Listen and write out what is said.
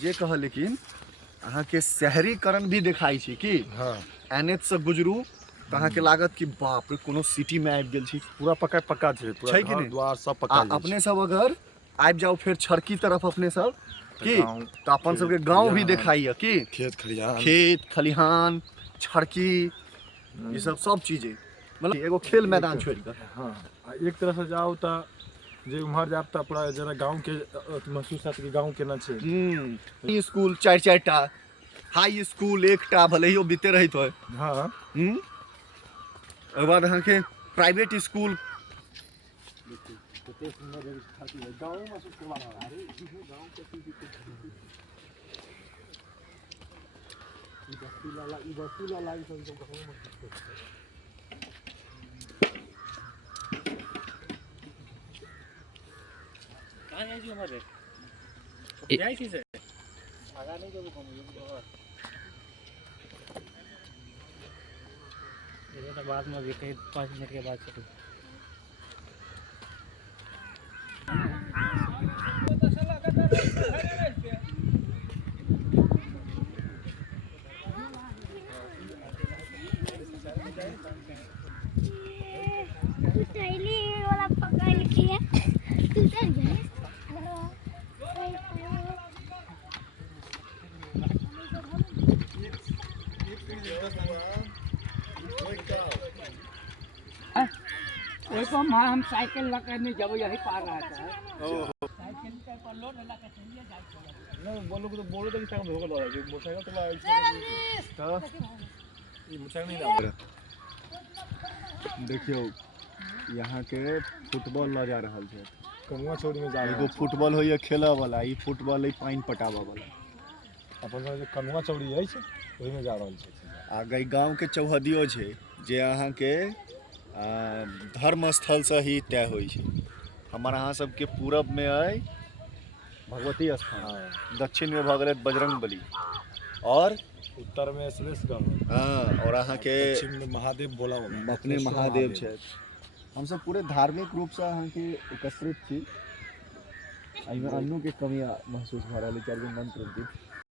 जे कह लेकिन अहाँ के शहरीकरण भी दिखाई छी कि हाँ एनएच से गुजरू तो अहाँ के लागत कि बाप रे कोनो सिटी में आबि गेल छी पूरा पक्का पक्का छै पूरा छै कि घर नहीं द्वार सब आ पक्का अपने सब अगर आबि जाओ फिर छड़की तरफ अपने सब की गाँव, तो अपन सबके खेत, गांव भी खलिहान, दिखाई है कि खेत खलिहान खेत खलिहान छड़की ये सब चीजें मतलब एगो खेल मैदान छोड़ कर हाँ एक तरह से जाओ तो जे उम्हर जाब त पूरा जरा गांव के महसूस हैत कि गांव केना छै। स्कूल चार टा हाई स्कूल एकटा भले ही बीते रहित हो हाँ ओकर बाद अहाँ के प्राइवेट स्कूल बाद में भी कहीं 5 मिनट के बाद चलो। वाला पकड़ लिया देखो हम साइकिल लगा नहीं जब यही पार रहा था साइकिल पर लोड लगा के चलिए जाए नहीं बोलो तो बोलो तो कितना भोग लगा है मोटरसाइकिल तो ये मोटरसाइकिल नहीं देखियो यहाँ के फुटबॉल ल जा रहा है कमुआ चौड़ी में जा एगो फुटबॉल होइए खेला वाला ई फुटबॉल है पानी पटावा वाला अपन जे कमुआ चौड़ी है ओहि में जा रहल छै। आ गई गांव के चौहदियो छै जे अहाँ के धर्म स्थल से ही तय होइ छै। हमार अहाँ सबके पूरब में है भगवती स्थान दक्षिण में भऽ गेलै बजरंग बली और उत्तर में सुरेशगंज हाँ और अहाँ के दक्षिण में महादेव बोला अपने महादेव छै। हम सब पूरे धार्मिक रूप से अहाँ के एकत्रित छी। एहिमे अन्नू के कमी महसूस भऽ रहल है 4 गो मंत्र